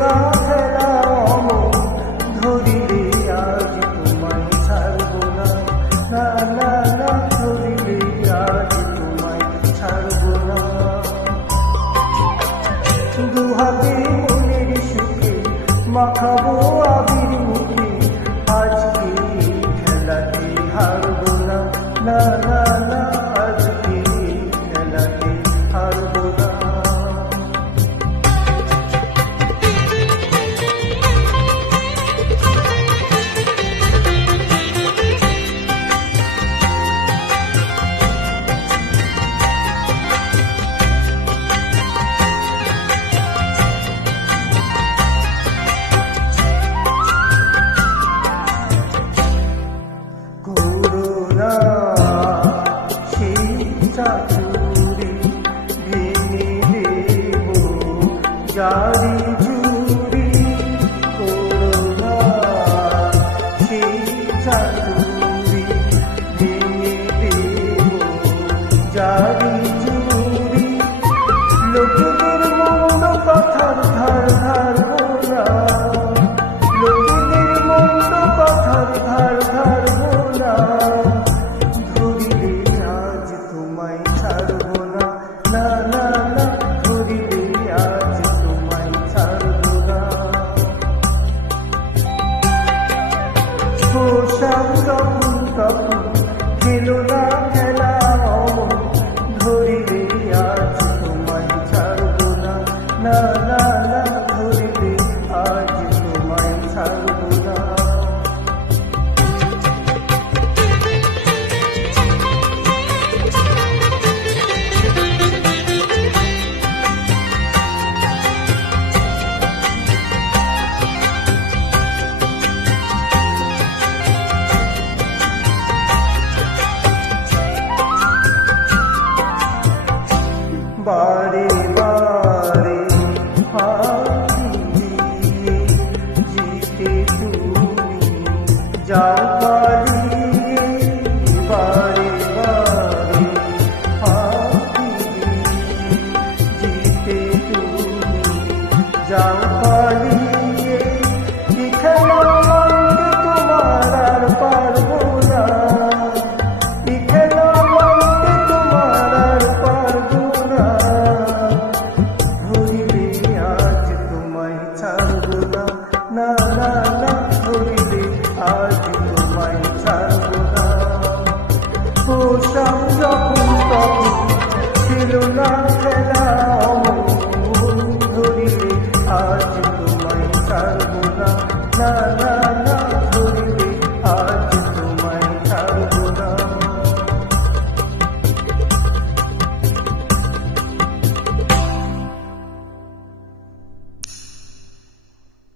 না খেলা অমন ধরিলে আজ তোমায় ছাড়ব না, না না না ধরিলে আজ তোমায় ছাড়ব না। দুহাতে মনের সুখে মাখাবো আবির মুখে, আজকে খেলাতে হারব না, না না না আজকে খেলাতে হারব না। চাতুরি ভেঙে দেব জারি জুরি, করোনা সেই চাতুরি ভেঙে দেব জারি জুরি। লোকেদের মন্দ কথার ধার ধারব না, লোকেদের মন্দ কথার ধার ধারব না। যখন তখন খেলো না খেলা অমন ধরিলে আজ তোমায় ছাড়ব না, না না না ধরিলে আজ তোমায় ছাড়ব না। বারে বারে ফাঁকি দিয়ে জিতে তুমি যাও পালিয়ে, বারে বারে ফাঁকি দিয়ে জিতে তুমি যাও